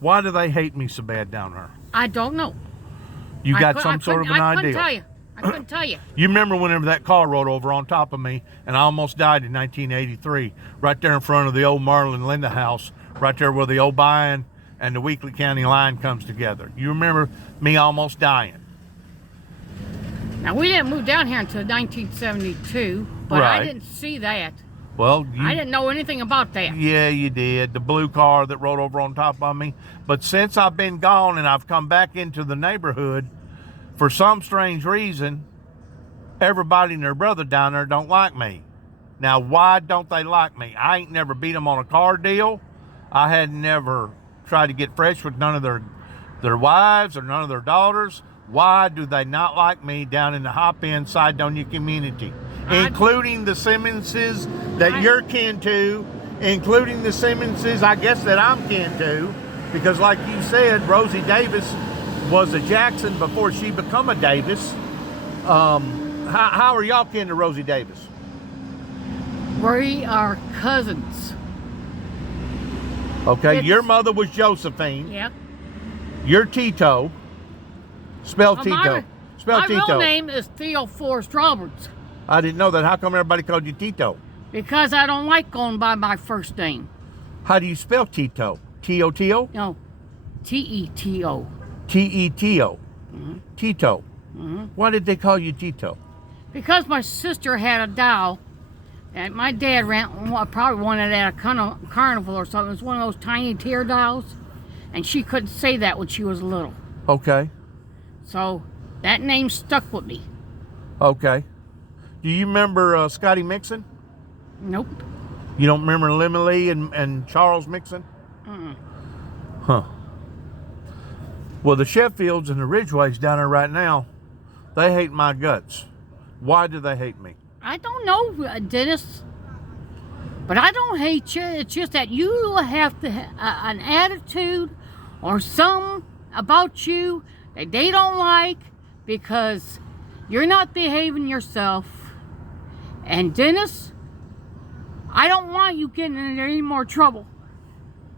Why do they hate me so bad down there? I don't know. You got some sort of an I couldn't idea? tell you. I couldn't tell you. You remember whenever that car rolled over on top of me and I almost died in 1983, right there in front of the old Marlin Linda house, right there where the Obion and the Weakley County line comes together. You remember me almost dying? Now, we didn't move down here until 1972, but Right. I didn't see that. Well, I didn't know anything about that. Yeah, you did. The blue car that rolled over on top of me. But since I've been gone and I've come back into the neighborhood, for some strange reason, everybody and their brother down there don't like me. Now, why don't they like me? I ain't never beat them on a car deal. I had never tried to get fresh with none of their wives or none of their daughters. Why do they not like me down in the Hop-In Cydonia community? Including the Simmonses that you're kin to, including the Simmonses, I guess, that I'm kin to, because like you said, Rosie Davis was a Jackson before she become a Davis. How are y'all kin to Rosie Davis? We are cousins. Okay, your mother was Josephine. Yeah. You're Tito. Spell Tito. Spell my Tito. real name is Theo Forrest Roberts. I didn't know that. How come everybody called you Tito? Because I don't like going by my first name. How do you spell Tito? T-O-T-O? No, T-E-T-O. T-E-T-O. Mm-hmm. Tito. Mm-hmm. Why did they call you Tito? Because my sister had a doll, and my dad probably wanted it at a carnival or something. It was one of those tiny tear dolls, and she couldn't say that when she was little. Okay. So that name stuck with me. Okay. Do you remember Scotty Mixon? Nope. You don't remember Lemon Lee and Charles Mixon? Mm-mm. Huh. Well, the Sheffields and the Ridgeways down there right now, they hate my guts. Why do they hate me? I don't know, Dennis. But I don't hate you. It's just that you have to an attitude or something about you that they don't like because you're not behaving yourself. And Dennis, I don't want you getting into any more trouble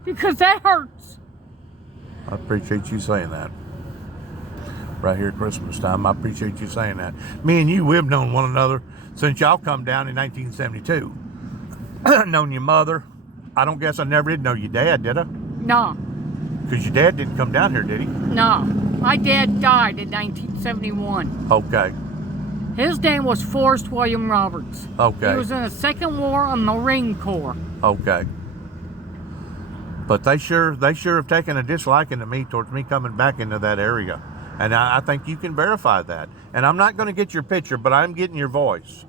because that hurts. I appreciate you saying that. Right here at Christmas time, I appreciate you saying that. Me and you, we've known one another since y'all come down in 1972. Known your mother. I don't guess I never did know your dad, did I? No. Because your dad didn't come down here, did he? No. My dad died in 1971. Okay. His name was Forrest William Roberts. Okay. He was in the Second War of the Marine Corps. Okay. But they sure have taken a disliking to me towards me coming back into that area. And I think you can verify that. And I'm not going to get your picture, but I'm getting your voice.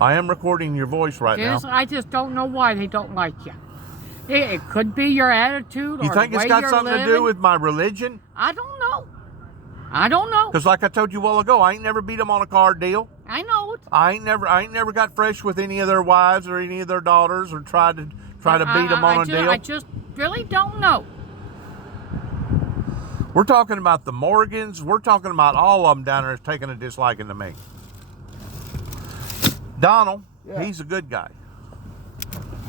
I am recording your voice right now. I just don't know why they don't like you. It could be your attitude. You think it's got something to do with my religion? I don't know. I don't know. Because like I told you a while ago, I ain't never beat them on a car deal. I know it. I ain't never got fresh with any of their wives or any of their daughters or tried to beat them on a deal. I just really don't know. We're talking about the Morgans. We're talking about all of them down there that's taking a disliking to me. Donald, He's a good guy.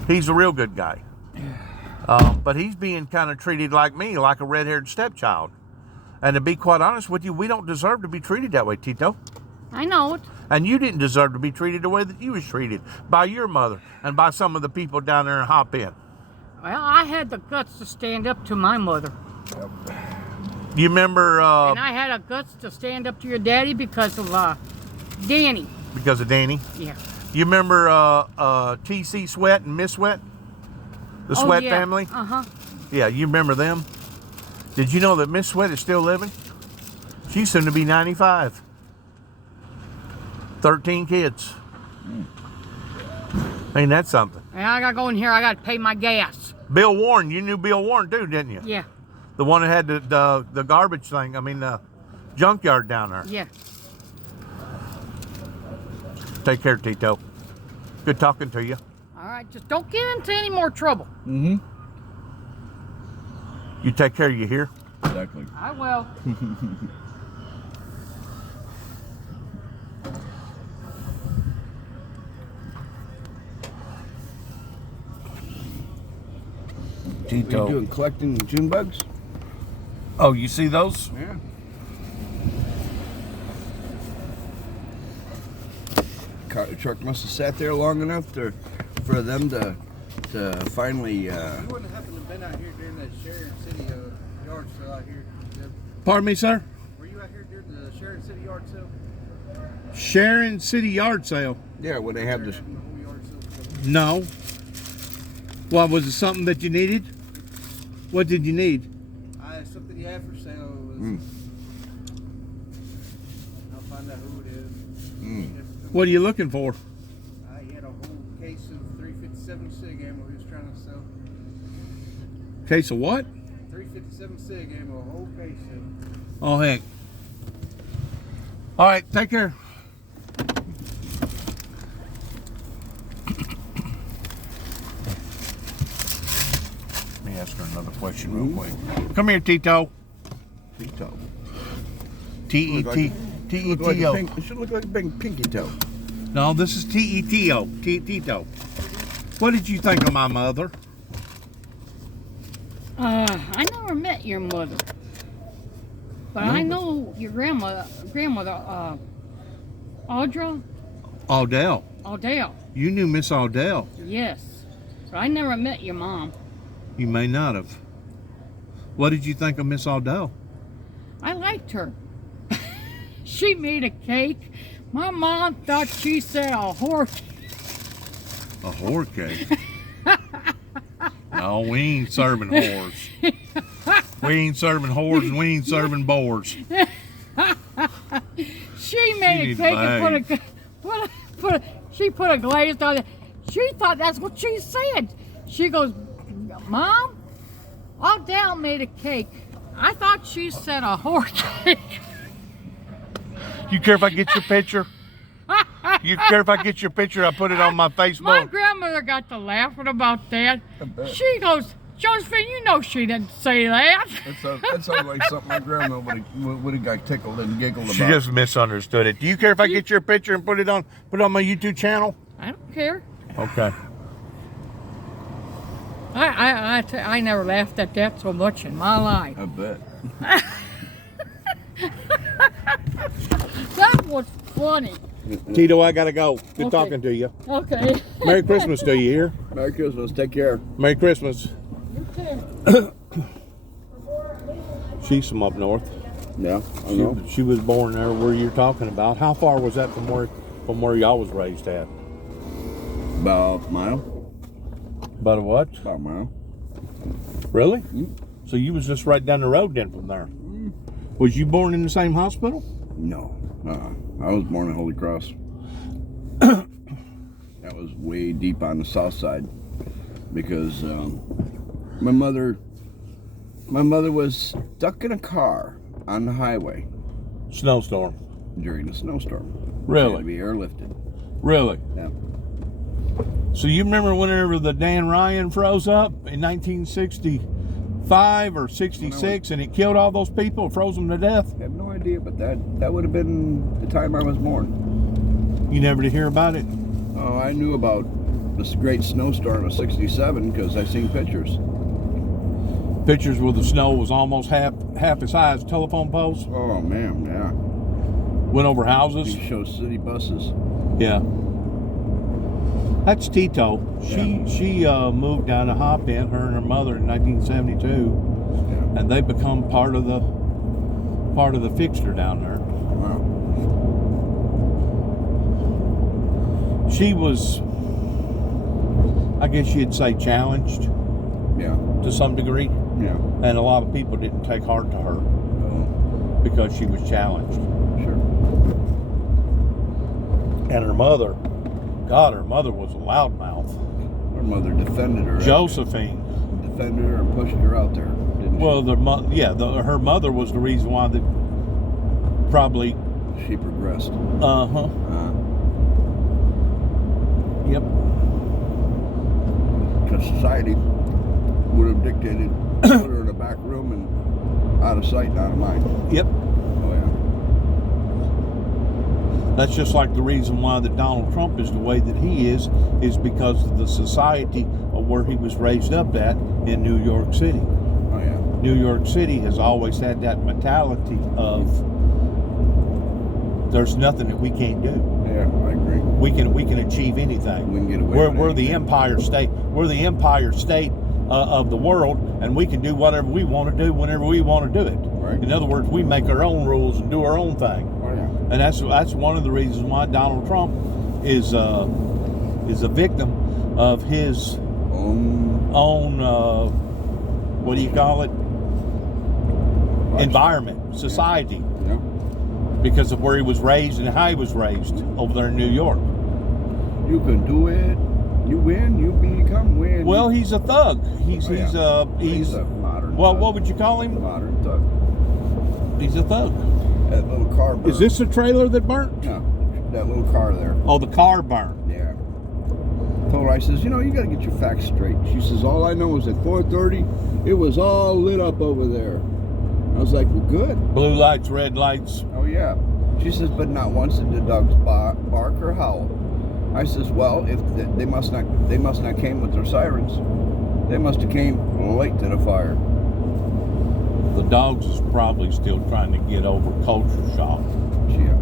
He's a real good guy. But he's being kind of treated like me, like a red-haired stepchild. And to be quite honest with you, we don't deserve to be treated that way, Tito. I know it. And you didn't deserve to be treated the way that you was treated by your mother and by some of the people down there in Hop-In. Well, I had the guts to stand up to my mother. You remember... and I had the guts to stand up to your daddy because of Danny. Because of Danny? Yeah. You remember T.C. Sweat and Miss Sweat? The Sweat family? Uh-huh. Yeah, you remember them? Did you know that Miss Sweat is still living? She's soon to be 95. 13 kids. Ain't that something? And I gotta go in here, I gotta pay my gas. Bill Warren, you knew Bill Warren too, didn't you? Yeah. The one that had the garbage thing, the junkyard down there. Yeah. Take care, Tito. Good talking to you. All right, just don't get into any more trouble. Mm-hmm. You take care, you hear? Exactly. I will. What are you Tito. doing, collecting June bugs? Oh, you see those? Yeah. The truck must have sat there long enough for them to finally. You wouldn't happen to have been out here during that Sharon City yard sale out here, Deb? Pardon me, sir? Were you out here during the Sharon City yard sale? Sharon City yard sale. Yeah, when they have this. Having the whole yard sale together? No. What, was it something that you needed? What did you need? Something you had for sale was. I'll find out who it is. What are you looking for? He had a whole case of 357 SIG ammo he was trying to sell. Case of what? 357 SIG ammo, a whole case of. Oh, heck. All right, take care. Let me ask her another question real quick. Come here, Tito. Tito. T-E-T. Look like a T-E-T-O. pink, it should look like a big pinky toe. No, this is T-E-T-O. Tito. What did you think of my mother? I never met your mother, but I know your grandmother, Audra, Aldell. Aldell. You knew Miss Aldell. Yes, but I never met your mom. You may not have. What did you think of Miss Aldell? I liked her. She made a cake. My mom thought she said a horse. A whore cake. No, we ain't serving whores. We ain't serving whores and we ain't serving boars. She made You a cake and babe. she put a glaze on it. She thought that's what she said. She goes, Mom, Aldell made a cake. I thought she said a horse cake. You care if I get your picture? You care if I get your picture? I put it on my My Facebook. grandmother got to laughing about that. I bet. She goes, Josephine, you know she didn't say that. That sounds like something my grandma would have got tickled and giggled She about. just misunderstood it. Do you care if I get your picture and put it on my YouTube channel? I don't care. Okay. I never laughed at that so much in my life. I bet. That was funny. Tito, I gotta go. Good Okay. talking to you. Okay. Merry Christmas to you here. Merry Christmas. Take care. Merry Christmas. You too. She's from up north. Yeah, I know. She was born there where you're talking about. How far was that from where y'all was raised at? About a mile. About a what? About a mile. Really? So you was just right down the road then from there. Was you born in the same hospital? No. I was born in Holy Cross. That was way deep on the south side because my mother was stuck in a car on the highway Snowstorm. during a snowstorm. Really? She had to be airlifted. Really? Yeah. So you remember whenever the Dan Ryan froze up in 1965 or 66 and it killed all those people, froze them to death? I have no idea, but that would have been the time I was born. You never did hear about it? Oh, I knew about this great snowstorm of '67 because I seen pictures. Pictures where the snow was almost half as high as telephone poles. Oh man, yeah. Went over houses. These show city buses. Yeah. That's Tito. She moved down to Hopin, her and her mother, in 1972, Yeah. and they become part of the fixture down there. Wow. She was, I guess you'd say, challenged Yeah. to some degree, Yeah. and a lot of people didn't take heart to her Oh, because she was challenged. sure. And her mother, God, her mother was a loudmouth. Her mother defended her. Josephine. Defended her and pushed her out there, didn't Well, her mother was the reason why that probably. she? She progressed. Uh-huh. Yep. Because society would have dictated put her in a back room and out of sight, out of mind. Yep. Oh That's just like the reason why that Donald Trump is the way that he is because of the society of where he was raised up at in New York City. Oh yeah. New York City has always had that mentality of there's nothing that we can't do. Yeah, I agree. We can achieve anything. We can get away We're with the anything. empire state. We're the empire state of the world, and we can do whatever we want to do whenever we want to do it. Right. In other words, we make our own rules and do our own thing. Oh yeah. And that's one of the reasons why Donald Trump is a victim of his own what do you call it? Environment, society, Yeah. because of where he was raised and how he was raised over there in New York. You can do it. You win. You become win. Well, he's a thug. He's He's a modern. well, thug. what would you call him? Modern thug. He's a thug. That little car burned. Is this the trailer that burnt? No, that little car there. Oh, the car burned. Yeah. Told her, I says, you got to get your facts straight. She says, all I know is at 4:30, it was all lit up over there. I was like, well, good. Blue lights, red lights. Oh yeah. She says, but not once did the dogs bark or howl. I says, well, if they must not came with their sirens. They must have came late to the fire. The dogs is probably still trying to get over culture shock. Yeah.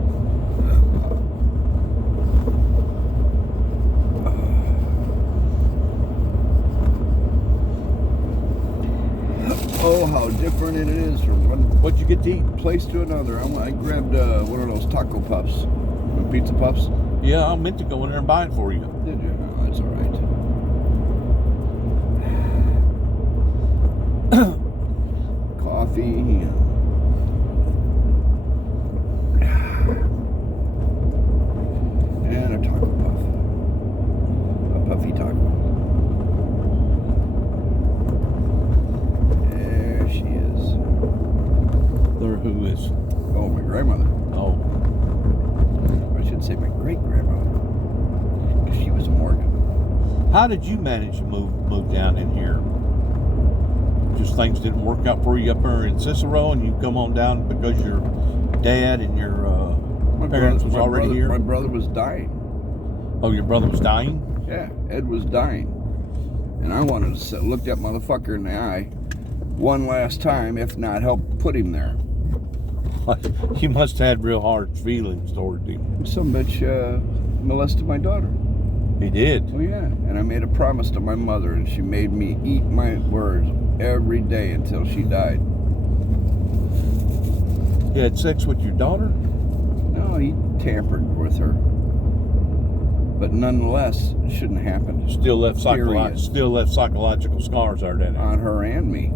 Oh, how different it is from one What'd you get to eat? place to another. I grabbed one of those taco puffs, pizza puffs. Yeah, I meant to go in there and buy it for you. Did you? No, that's all right. Coffee. And a taco puff. A puffy taco. There she is. There, who is? Oh, my grandmother. Oh, I should say my great-grandmother. Because she was a Morgan. how did you manage to move down in here? Just things didn't work out for you up there in Cicero, and you come on down because your dad and your parents was already here. My brother was dying. Oh, your brother was dying. Yeah, Ed was dying. And I wanted to look that motherfucker in the eye one last time, if not help put him there. You must have had real hard feelings toward him. Some bitch molested my daughter. He did. Oh yeah, and I made a promise to my mother, and she made me eat my words every day until she died. You had sex with your daughter? No, he tampered with her. But nonetheless, it shouldn't have happened. Still left Period. psychological scars there, didn't it? On her and me.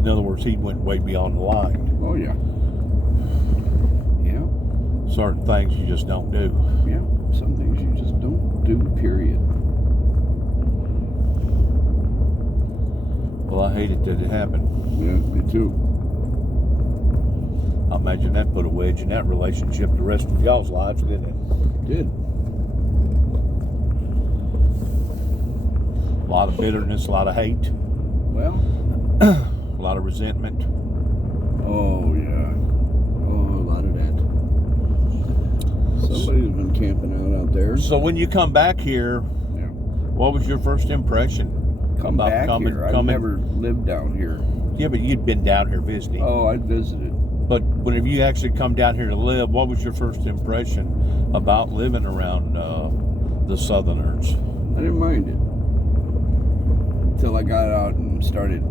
In other words, he went way beyond the line. Oh yeah. Yeah. Certain things you just don't do. Yeah. Some things you just don't do, period. Well, I hated that it happened. Yeah, me too. I imagine that put a wedge in that relationship the rest of y'all's lives, didn't it? Did. A lot of bitterness, a lot of hate, Well, a lot of resentment. oh yeah. Oh, a lot of that. Somebody's been camping out there. So when you come back here, Yeah. what was your first impression? Come about back here. I've never lived down here. Yeah, but you'd been down here visiting. Oh, I visited. But whenever you actually come down here to live, what was your first impression about living around the Southerners? I didn't mind it. Until I got out and started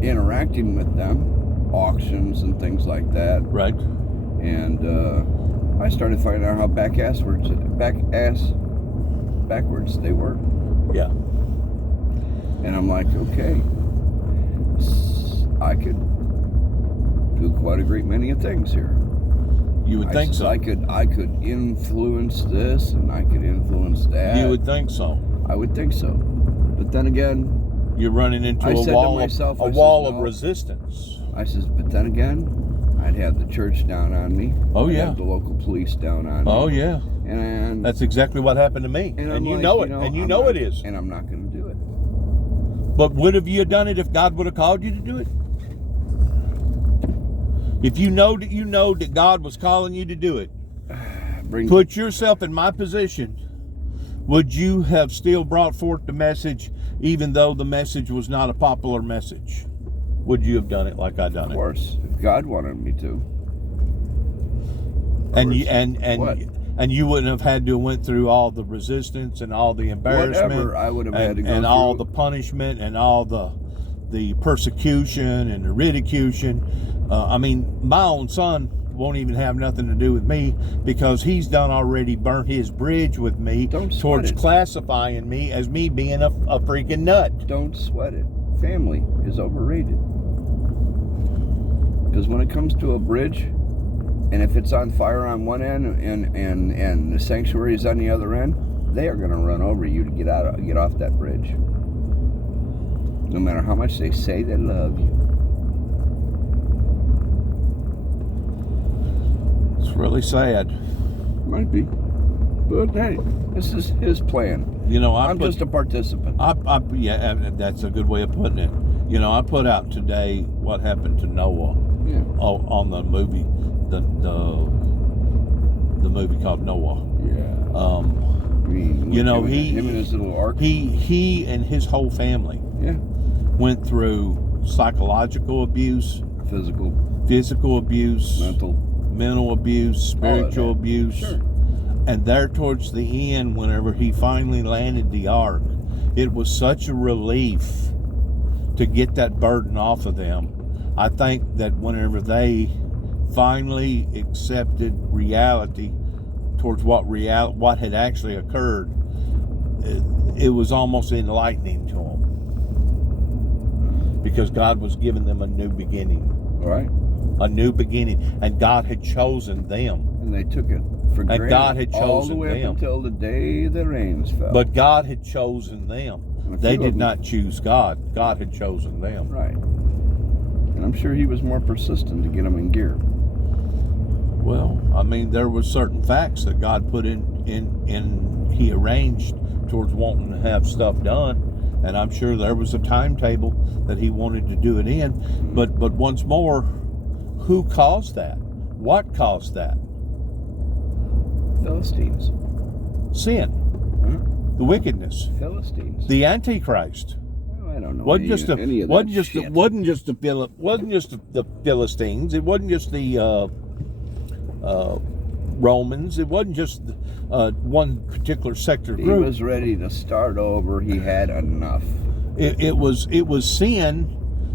interacting with them. Auctions and things like that. Right? And I started finding out how backwards they were. Yeah. And I'm like, okay, I could do quite a great many of things here. You would think so. I could influence this and I could influence that. You would think so. I would think so. But then again, You're running into I a said to wall, myself, I says, of no. resistance. I says, but then again, I'd have the church down on me. Oh, I'd yeah. have the local police down on me. Oh yeah. And That's exactly what happened to me. I'm And you like, know it. And you I'm know not- it is. And I'm not going to do it. But would have you done it if God would have called you to do it? If you know that God was calling you to do it, put yourself in my position. Would you have still brought forth the message, even though the message was not a popular message? Would you have done it like I done Of it? course, if God wanted me to. And you wouldn't have had to have went through all the resistance and all the embarrassment. Whatever I would have had to go and through. all the punishment and all the persecution and the ridiculation. I mean, my own son won't even have nothing to do with me because he's done already burnt his bridge with me towards classifying me as me being a freaking nut. Don't sweat it. Family is overrated. Because when it comes to a bridge, and if it's on fire on one end and the sanctuary is on the other end, they are going to run over you to get off that bridge. No matter how much they say they love you. It's really sad. Might be. But hey, this is his plan. You know, I'm just a participant. Yeah, that's a good way of putting it. You know, I put out today what happened to Noah. Yeah. On the movie, the movie called Noah. Yeah. You know, him and his little ark. He and his whole family. Yeah. Went through psychological abuse, physical abuse, mental abuse, spiritual abuse. Sure. And there towards the end, whenever he finally landed the ark, it was such a relief to get that burden off of them. I think that whenever they finally accepted reality towards what had actually occurred, it was almost enlightening to them. Because God was giving them a new beginning. Right. A new beginning. And God had chosen them. And they took it for granted. And God had chosen all the way them. up until the day the rains fell. But God had chosen them. They did not choose God. God had chosen them. Right. And I'm sure he was more persistent to get them in gear. Well, I mean, there were certain facts that God put in he arranged towards wanting to have stuff done. And I'm sure there was a timetable that he wanted to do it in. But once more, who caused that? What caused that? Philistines. Sin. Huh? The wickedness. Philistines. The Antichrist. Well, I don't know. Wasn't just the Philistines. It wasn't just the Romans. It wasn't just one particular sector group. He was ready to start over. He had enough. It was sin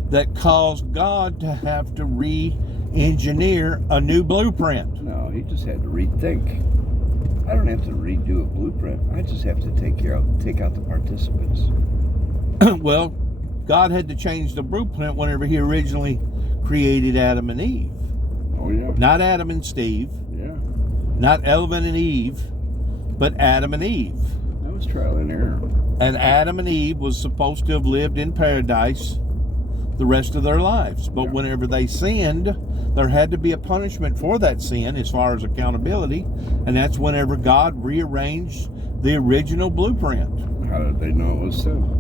that caused God to have to re-engineer a new blueprint. No, he just had to rethink. I don't have to redo a blueprint. I just have to take out the participants. Well, God had to change the blueprint whenever he originally created Adam and Eve. Oh, yeah. Not Adam and Steve. Yeah. Not Elvin and Eve, but Adam and Eve. That was trial and error. And Adam and Eve was supposed to have lived in paradise the rest of their lives. But whenever they sinned, there had to be a punishment for that sin as far as accountability. And that's whenever God rearranged the original blueprint. How did they know it was sin?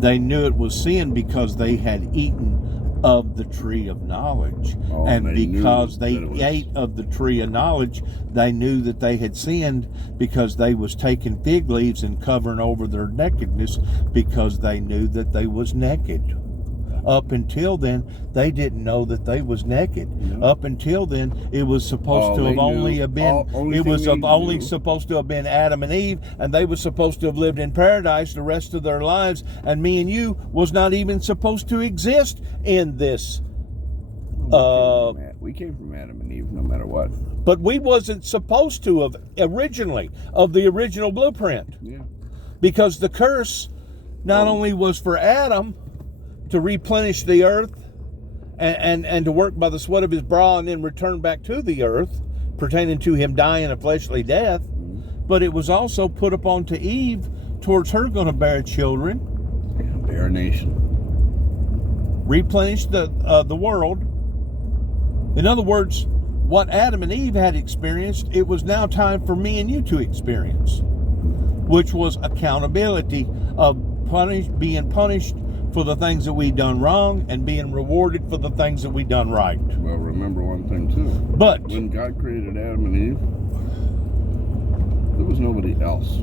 They knew it was sin because they had eaten of the tree of knowledge. And because they ate of the tree of knowledge, they knew that they had sinned because they was taking fig leaves and covering over their nakedness because they knew that they was naked. Up until then, they didn't know that they was naked. Yeah. Up until then, it was supposed to have only supposed to have been Adam and Eve, and they was supposed to have lived in paradise the rest of their lives, and me and you was not even supposed to exist in this. We came from Adam and Eve, no matter what. But we wasn't supposed to have originally of the original blueprint. Yeah. Because the curse not only was for Adam to replenish the earth and to work by the sweat of his brow and then return back to the earth, pertaining to him dying a fleshly death, but it was also put upon to Eve towards her going to bear children. Yeah, bear a nation. Replenish the world. In other words, what Adam and Eve had experienced, it was now time for me and you to experience, which was accountability of being punished for the things that we done wrong and being rewarded for the things that we done right. Well, remember one thing too. But When God created Adam and Eve, there was nobody else.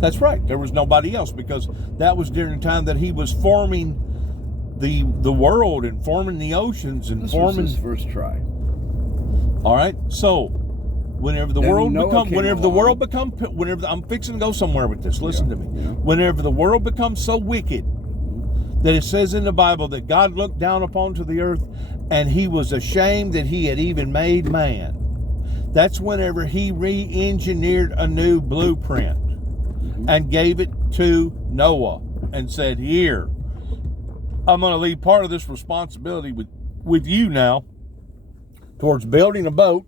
that's right. There was nobody else, because that was during the time that he was forming the world and forming the oceans and This forming. was his first try. All right. So whenever the Then world Noah become, came whenever the along. world become, whenever I'm fixing to go somewhere with this. Listen Yeah, to me. yeah. Whenever the world becomes so wicked that it says in the Bible that God looked down upon to the earth and he was ashamed that he had even made man. That's whenever he re-engineered a new blueprint and gave it to Noah and said, here, I'm going to leave part of this responsibility with you now towards building a boat,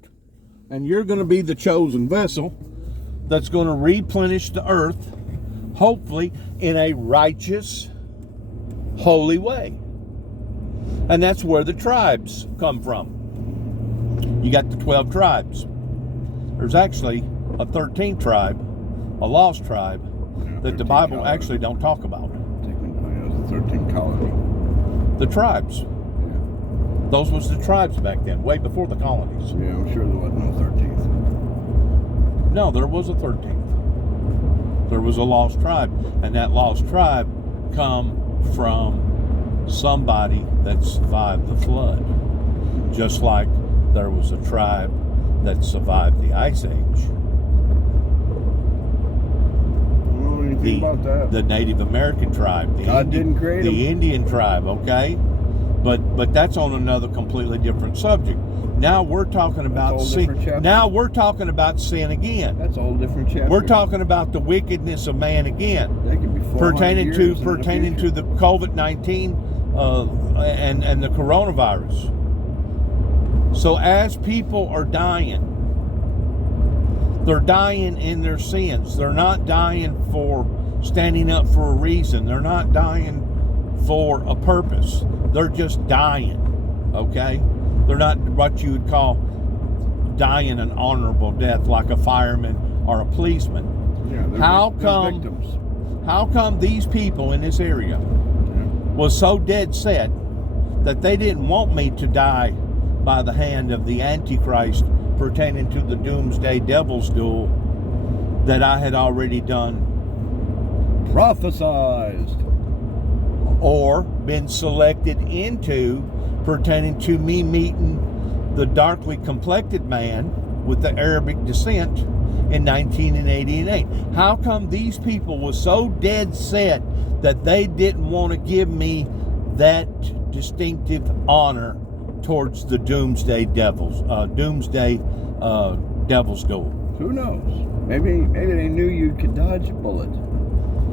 and you're going to be the chosen vessel that's going to replenish the earth, hopefully in a righteous, holy way. And that's where the tribes come from. You got the 12 tribes. There's actually a 13th tribe, a lost tribe, that the 13 Bible colonies. actually don't talk about. Technically, it was the 13th colony. The tribes. Yeah. Those was the tribes back then, way before the colonies. Yeah, I'm sure there wasn't no 13th. No, there was a 13th. There was a lost tribe, and that lost tribe come from somebody that survived the flood. Just like there was a tribe that survived the Ice Age. I don't know anything about that. The Native American tribe. The God didn't create the them. Indian tribe, okay? But that's on another completely different subject. Now we're talking about a whole sin. different chapter. Now we're talking about sin again. That's a whole different chapter. We're talking about the wickedness of man again, That could be 400 pertaining years to in the pertaining to future. the COVID-19 and the coronavirus. So as people are dying, they're dying in their sins. They're not dying for standing up for a reason. They're not dying for a purpose. They're just dying, okay? They're not what you would call dying an honorable death like a fireman or a policeman. Yeah, they're How they're come- victims. How come these people in this area Yeah. was so dead set that they didn't want me to die by the hand of the Antichrist pertaining to the doomsday devil's duel that I had already done Prophesized. or been selected into pertaining to me meeting the darkly complected man with the Arabic descent in 1988. How come these people were so dead set that they didn't want to give me that distinctive honor towards the doomsday devil's duel? Who knows? Maybe they knew you could dodge a bullet.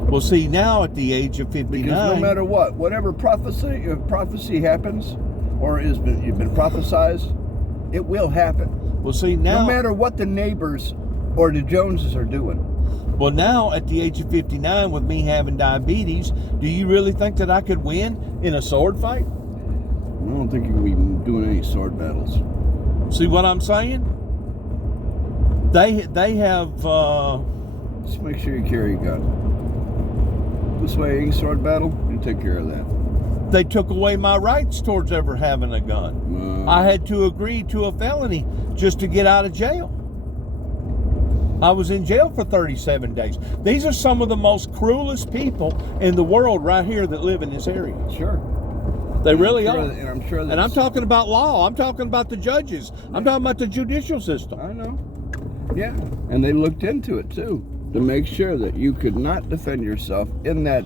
Well, see, now at the age of 59, Because no matter what, whatever prophecy happens, or has been prophesized, it will happen. well, see now, No matter what the neighbors or the Joneses are doing. well, now at the age of 59, with me having diabetes, do you really think that I could win in a sword fight? I don't think you can be doing any sword battles. See what I'm saying? They have Just make sure you carry a gun. This way, any sword battle, you take care of that. they took away my rights towards ever having a gun. I had to agree to a felony just to get out of jail. I was in jail for 37 days. These are some of the most cruelest people in the world right here that live in this area. Sure. They really I'm sure are. that- and I'm sure that. And I'm talking about law. I'm talking about the judges. I'm talking about the judicial system. I know. Yeah. And they looked into it too, to make sure that you could not defend yourself in that.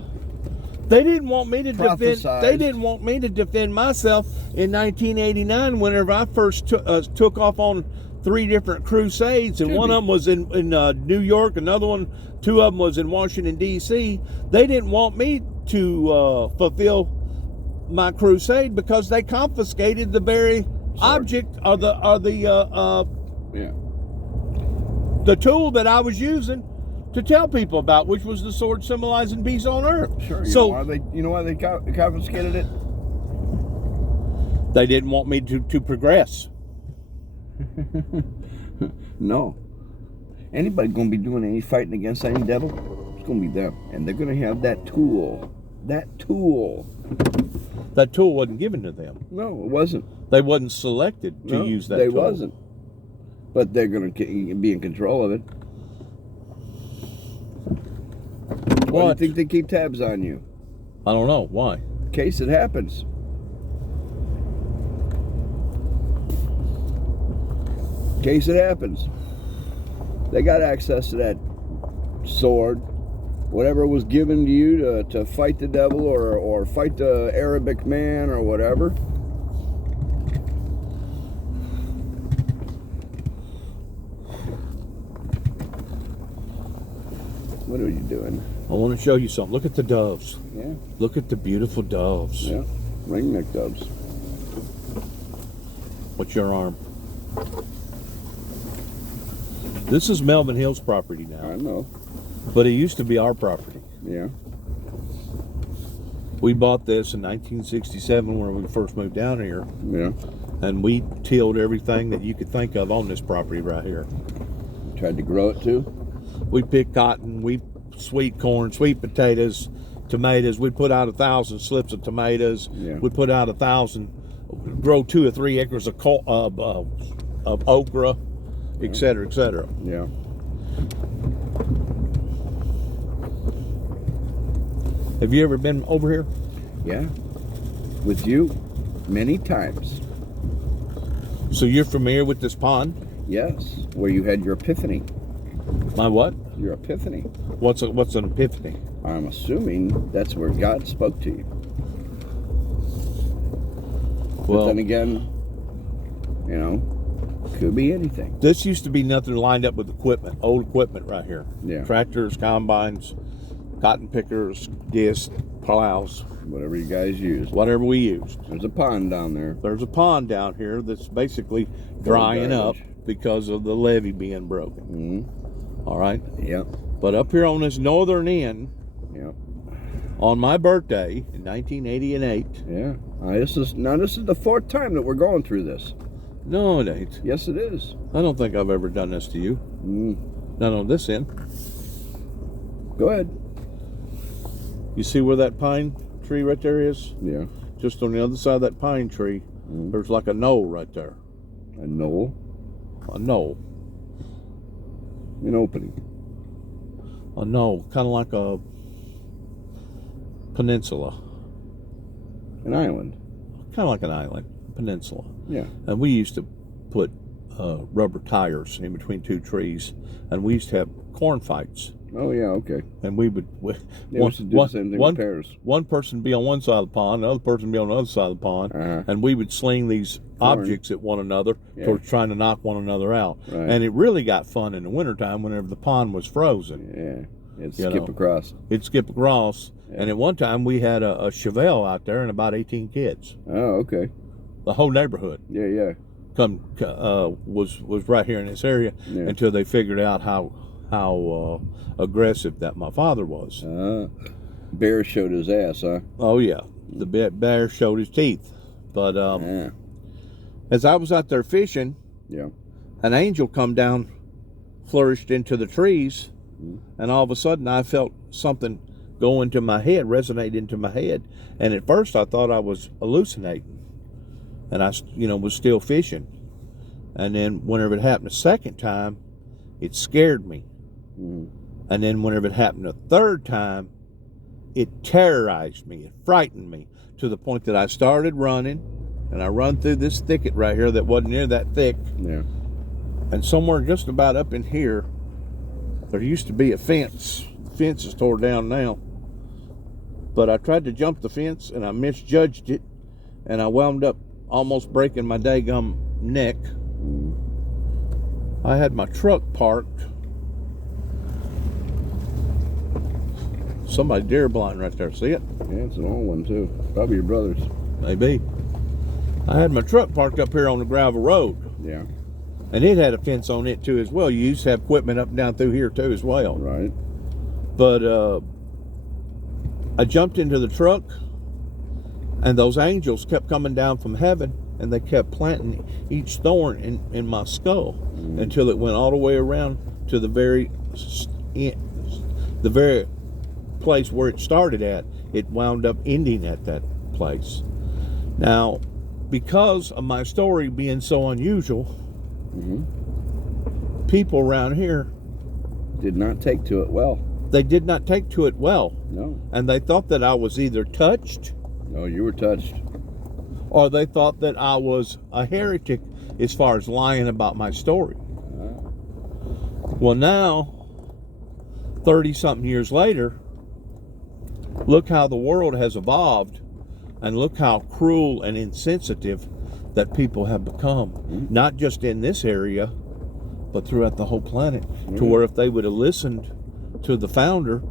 They didn't want me to defend. They Prophesized. didn't want me to defend myself in 1989. Whenever I first took off on 3 different crusades, and one of them was in New York, another one, 2 of them was in Washington D.C. They didn't want me to fulfill my crusade because they confiscated the very object or the Yeah. the tool that I was using to tell people about, which was the sword symbolizing peace on earth. Sure. So You know why they confiscated it? they didn't want me to progress. No. Anybody gonna be doing any fighting against any devil? It's gonna be them, and they're gonna have that tool That tool. That tool wasn't given to them. No, it wasn't. They wasn't selected to No, use that they tool. wasn't. But they're going to be in control of it. Why do you What? think they keep tabs on you? I don't know. Why? In case it happens. In case it happens. They got access to that sword. Whatever was given to you to fight the devil or fight the Arabic man or whatever. What are you doing? I want to show you something. Look at the doves. Yeah, Look at the beautiful doves. yeah. Ringneck doves. What's your arm? This is Melvin Hill's property I now, know. but it used to be our property. Yeah. We bought this in 1967 when we first moved down here, Yeah. and we tilled everything that you could think of on this property right here. Tried to grow it too. We picked cotton, we sweet corn, sweet potatoes, tomatoes. We'd put out 1,000 slips of tomatoes. Yeah. We'd put out 1,000, grow 2 or 3 acres of okra, et cetera, et cetera. Yeah. Have you ever been over here? Yeah. With you, many times. So you're familiar with this pond? Yes. Where you had your epiphany. My what? Your epiphany. What's an epiphany? I'm assuming that's where God spoke to you. But Well, then again, you know, could be anything. this used to be nothing lined up with equipment, old equipment right here. Yeah. Tractors, combines, cotton pickers, discs, plows, Whatever you guys use. whatever we used. There's a pond down there. There's a pond down here that's basically drying up garbage. because of the levee being broken. Mm-hmm. All right. Yep. But up here on this northern end, Yep. on my birthday in 1988, Yeah. This is the 4th time that we're going through this. no, it ain't. Yes, it is. I don't think I've ever done this to you. Not on this end. Go ahead. You see where that pine tree right there is? Yeah. Just on the other side of that pine tree, there's like a knoll right there. A knoll. A knoll. An opening. A knoll. Kind of like a peninsula. An island. Kind of like an island. Peninsula. Yeah. And we used to put rubber tires in between 2 trees. And we used to have corn fights. Oh, yeah, okay. And we would... They used to do the same thing with pears. One person would be on one side of the pond, the other person would be on the other side of the pond. Uh-huh. And we would sling these objects at one another Yeah. towards trying to knock one another out. Right. And it really got fun in the wintertime whenever the pond was frozen. Yeah. It'd You skip know. across. It'd skip across. Yeah. And at one time we had a Chevelle out there and about 18 kids. Oh, okay. The whole neighborhood Yeah. was right here in this area Yeah. until they figured out how aggressive that my father was. Bear showed his ass, huh? Oh yeah, the bear showed his teeth. But Yeah. as I was out there fishing, Yeah. an angel come down, flourished into the trees, and all of a sudden I felt something go into my head, resonate into my head. And at first I thought I was hallucinating, and I, was still fishing. And then whenever it happened a second time, it scared me. Mm. And then whenever it happened a third time, it terrorized me. It frightened me to the point that I started running, and I run through this thicket right here that wasn't near that thick. Yeah. And somewhere just about up in here, there used to be a fence. The fence is tore down now. But I tried to jump the fence, and I misjudged it, and I wound up almost breaking my daggum neck. I had my truck parked. Somebody deer blind right there, see it? Yeah, it's an old one, too. Probably your brother's. Maybe. I had my truck parked up here on the gravel road, Yeah. and it had a fence on it too as well. You used to have equipment up and down through here too as well. Right. But I jumped into the truck, and those angels kept coming down from heaven, and they kept planting each thorn in my skull until it went all the way around to the very place where it started at. it wound up ending at that place. Now, because of my story being so unusual, people around here Did not take to it well. they did not take to it well, No. and they thought that I was either touched No, you were touched. or they thought that I was a heretic as far as lying about my story. Well, now, 30-something years later, look how the world has evolved, and look how cruel and insensitive that people have become, not just in this area, but throughout the whole planet, to where if they would have listened to the founder,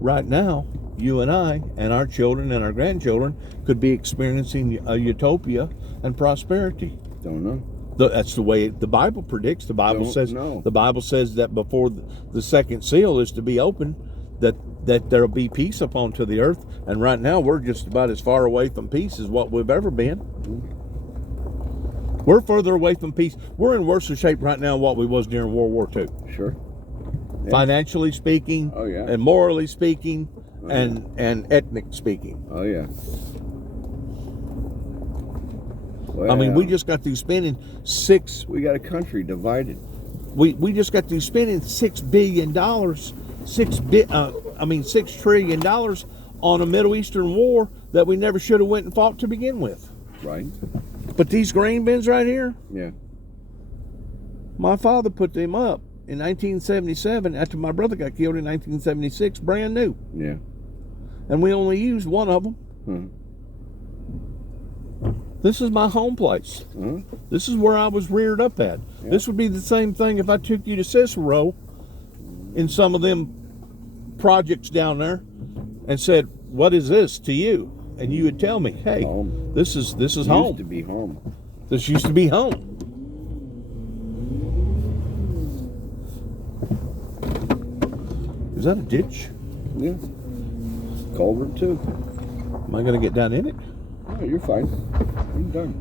right now, you and I and our children and our grandchildren could be experiencing a utopia and prosperity. Don't know. That's the way the Bible predicts. The Bible Don't says know. the Bible says that before the second seal is to be opened, that there'll be peace upon to the earth. And right now, we're just about as far away from peace as what we've ever been. We're further away from peace. We're in worse shape right now than what we was during World War II. Sure. Yeah. Financially speaking, Oh, yeah. and morally speaking, Oh, and ethnic speaking. Oh, yeah. I mean, we Well, just got through spending six. we got a country divided. We just got through spending $6 billion, $6 trillion on a Middle Eastern war that we never should have went and fought to begin with. Right? But these grain bins right here, Yeah. my father put them up in 1977 after my brother got killed in 1976, brand new. Yeah. And we only used one of them. Huh. This is my home place. Huh? This is where I was reared up at. Yeah. This would be the same thing if I took you to Cicero in some of them projects down there and said, "What is this to you?" And you would tell me, "Hey, Home. this is Used home. to be home. This used to be home." Is that a ditch? Yeah. Culvert, too. Am I going to get down in it? Oh, you're fine. You're done.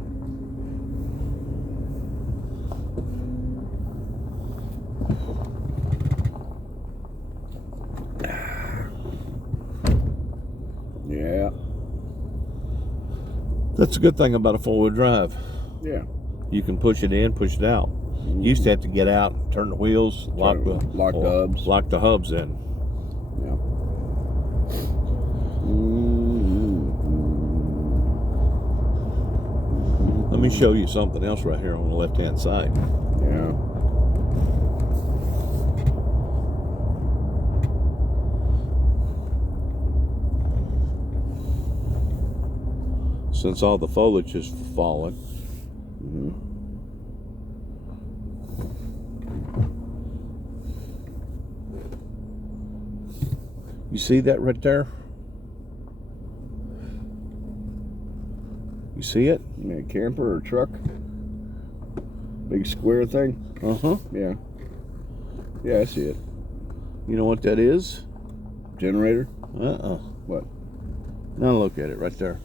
Yeah. That's a good thing about a four-wheel drive. Yeah. You can push it in, push it out. You used to have to get out, turn the wheels, lock the hubs. lock the hubs in. Yeah. Mm-hmm. Let me show you something else right here on the left-hand side. Yeah. Since all the foliage is fallen, you see that right there? You see it? Yeah, camper or truck? Big square thing? Uh-huh. Yeah. Yeah, I see it. You know what that is? Generator? Uh-uh. What? Now look at it right there.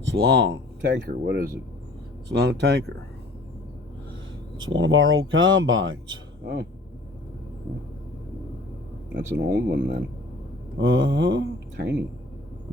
It's long. Tanker, what is it? It's not a tanker. It's one of our old combines. Oh. That's an old one then. Uh-huh. Tiny.